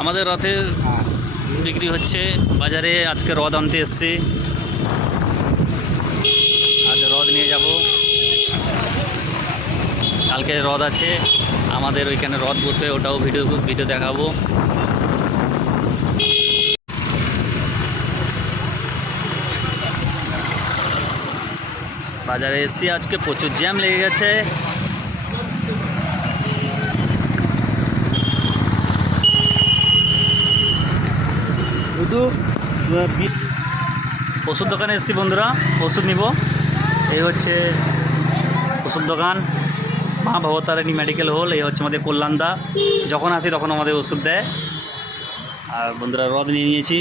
আমাদের রথের বিক্রি হচ্ছে বাজারে। আজকে রথ আনতে এসছি, আজ রথ নিয়ে যাব। কালকে রথ আছে আমাদের ওইখানে, রথ বসবে, ওটাও ভিডিও দেখাবো। বাজারে এসছি, আজকে প্রচুর জ্যাম লেগে গেছে। ওষুধ দোকানে এসেছি বন্ধুরা, ওষুধ নিব। এই হচ্ছে ওষুধ দোকান, মা ভবতারিণী মেডিকেল হল। এই হচ্ছে আমাদের কল্যাণদা, যখন আসি তখন আমাদের ওষুধ দেয়। আর বন্ধুরা রথ নিয়ে নিয়েছি,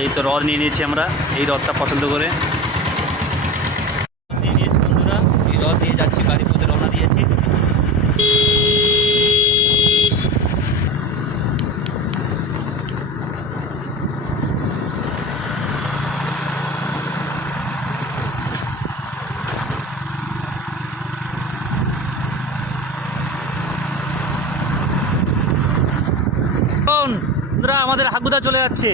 এই তো রথ নিয়ে নিয়েছি আমরা, এই রথটা পছন্দ করে নিয়ে নিয়েছি বন্ধুরা। এই রথ নিয়ে যাচ্ছি, বাড়ির পথে রওনা দিয়েছি। বন্ধুরা আমাদের হাগুদা চলে যাচ্ছে।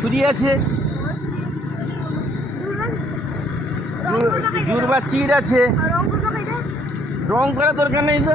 ছুরি আছে, জুর বা চির আছে, রং করার দরকার নেই তো।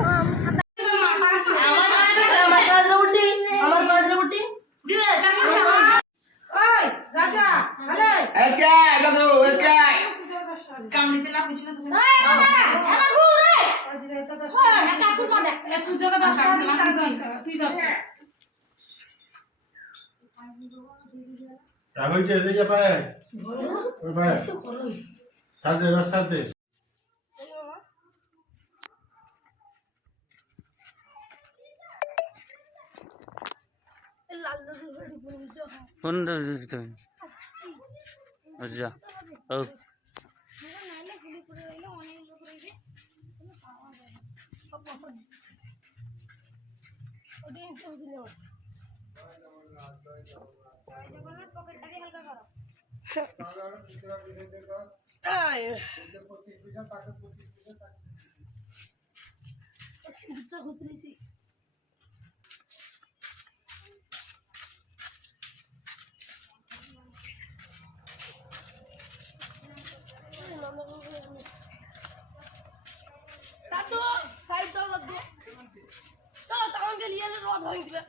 আচ্ছা ও সাইড দাও দাও তো তখন গেলে রদ হয়ে দিবে।